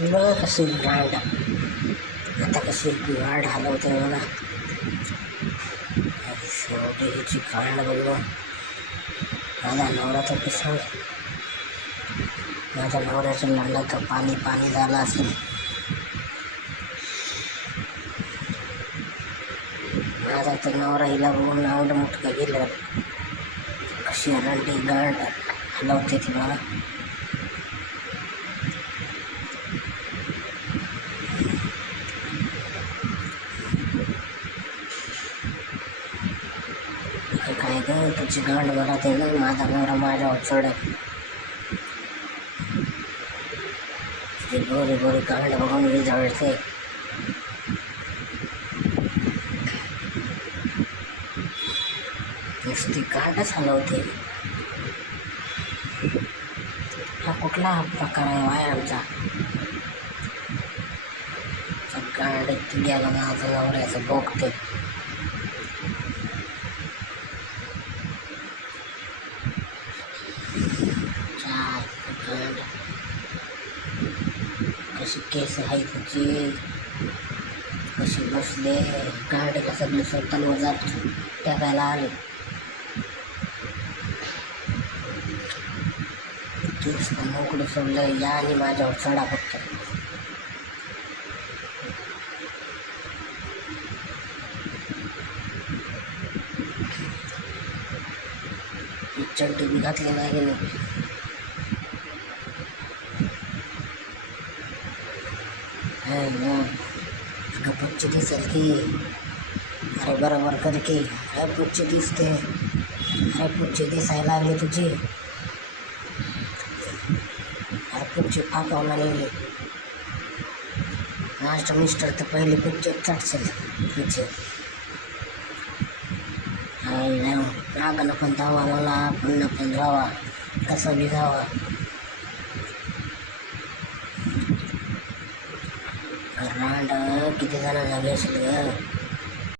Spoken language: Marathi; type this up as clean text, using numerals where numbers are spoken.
बघा कशी गाड आता कशी गाड हलवते बघा. हिची गाड बघ. माझा नवरा तर पिसाळ. माझ्या नवऱ्याच्या लंडा तर पाणी पाणी झालं असेल. माझा तर नवरा हिला बघून आवडं मुठकं गेलं. कशी रंडी गाड हलवते ती मला. काय ग तुझी गांड मला ते ना माझा नवरा माझ्यावर चढत. तुझी गोरी गोरी गांड बघून मी जळते. नुसती गांडच हलवते. हा कुठला प्रकार आहे व्यायामचा. गाडीत गेला माझं नवऱ्याचं बोगते. कशी केस आहे तुझी. कशी बसले गाडीला सगळे स्वतः वजात टाकायला आले. केस मोकळं सोडलं या आणि माझ्यावर चढा फक्त. चड्डी बी घातली नाही. अगं पुच्ची दिसेल की. अरे बरोबर कर की. अरे पुच्ची दिसते. अरे पुच्ची दिसायला लागली तुझी. अरे पुच्ची पाकवला नाही. मास्टर मिस्टर तर पहिले पुच्ची चढसेल तुझे. रागानं पण धावा मला पुन्हा पण जावा. कसं बी जावा. रांड किती जणांना घेशील ग.